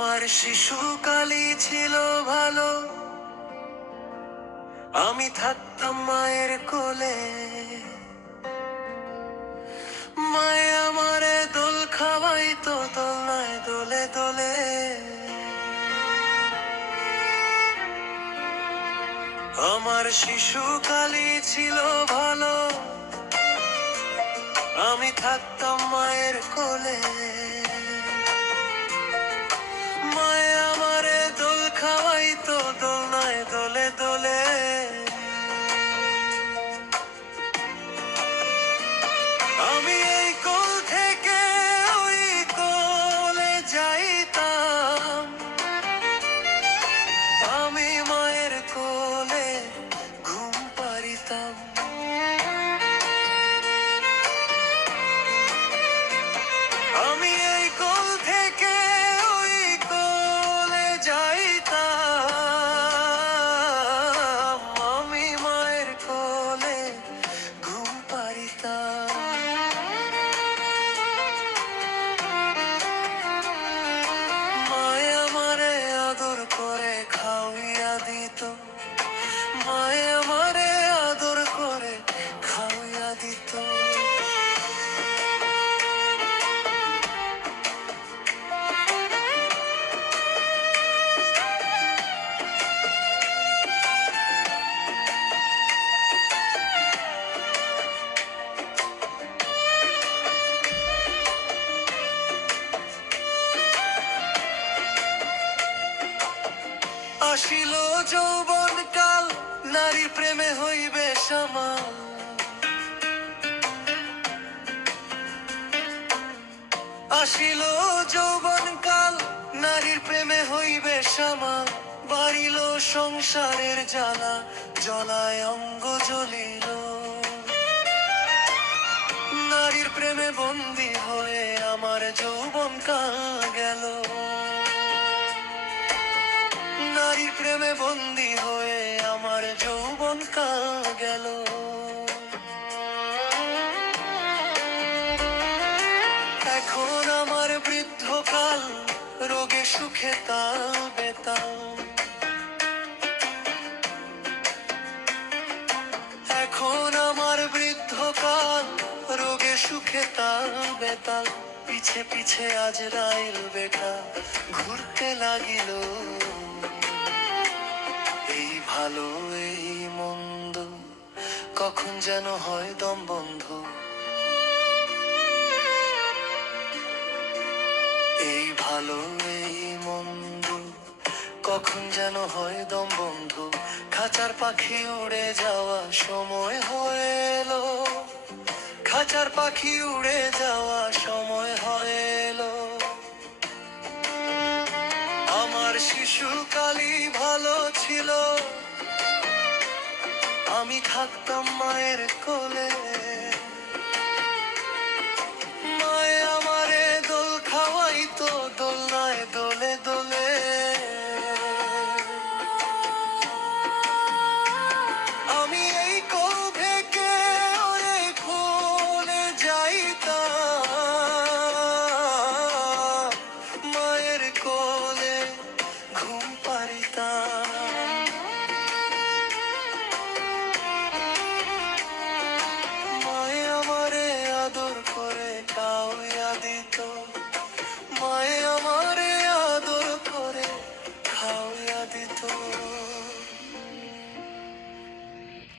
আমার শিশুকালই ছিল ভালো, আমি থাকতাম মায়ের কোলে। মায়ে আমারে দোল খাওয়াইতো দোলনায় দোলে দোলে। আমার শিশুকালই ছিল ভালো, আমি থাকতাম মায়ের কোলে। মায়ে আমারে দোল খাওয়াইতো দোলনায় দোলে দোলে। আমি এই কোল থেকে ওই কোলে যাইতাম, আমি মায়ের কোলে ঘুম পাড়িতাম। আমি এই কোল থেকে ওই কোলে যাইতাম, আমি মায়ের কোলে ঘুম পাড়িতাম। মায়ে আমারে আদর করে খাওয়িয়া দিত, মায়ে আমারে আদর করে খাওয়িয়া দিত। আসিল যৌবন কাল, নারীর প্রেমে হইবে সমান। আসিল যৌবন কাল, নারীর প্রেমে হইবে সমান। বাড়িল সংসারের জ্বালা, জ্বলায় অঙ্গ জ্বলিল। নারীর প্রেমে বন্দী হয়ে আমার যৌবন কাল গেল। নারীর প্রেমে বন্দী হয়ে আমার যৌবন কাল গেল। এখন আমার বৃদ্ধকাল, রোগে সুখে তাল বেতাল। এখন আমার বৃদ্ধকাল, রোগে সুখে তাল বেতাল। পিছে পিছে আজরাইল বেটা ঘুরতে লাগিল। এই ভালো এই মন্দ কখন যেন হয় দম বন্ধ। এই ভালো এই মন্দ কখন যেন হয় দম বন্ধ। খাঁচার পাখি উড়ে যাওয়া সময় হয়ে এলো, খাঁচার পাখি উড়ে যাওয়া সময় হয়ে এলো। আমার শিশুকালই ভালো ছিল, আমি থাকতাম মায়ের কোলে।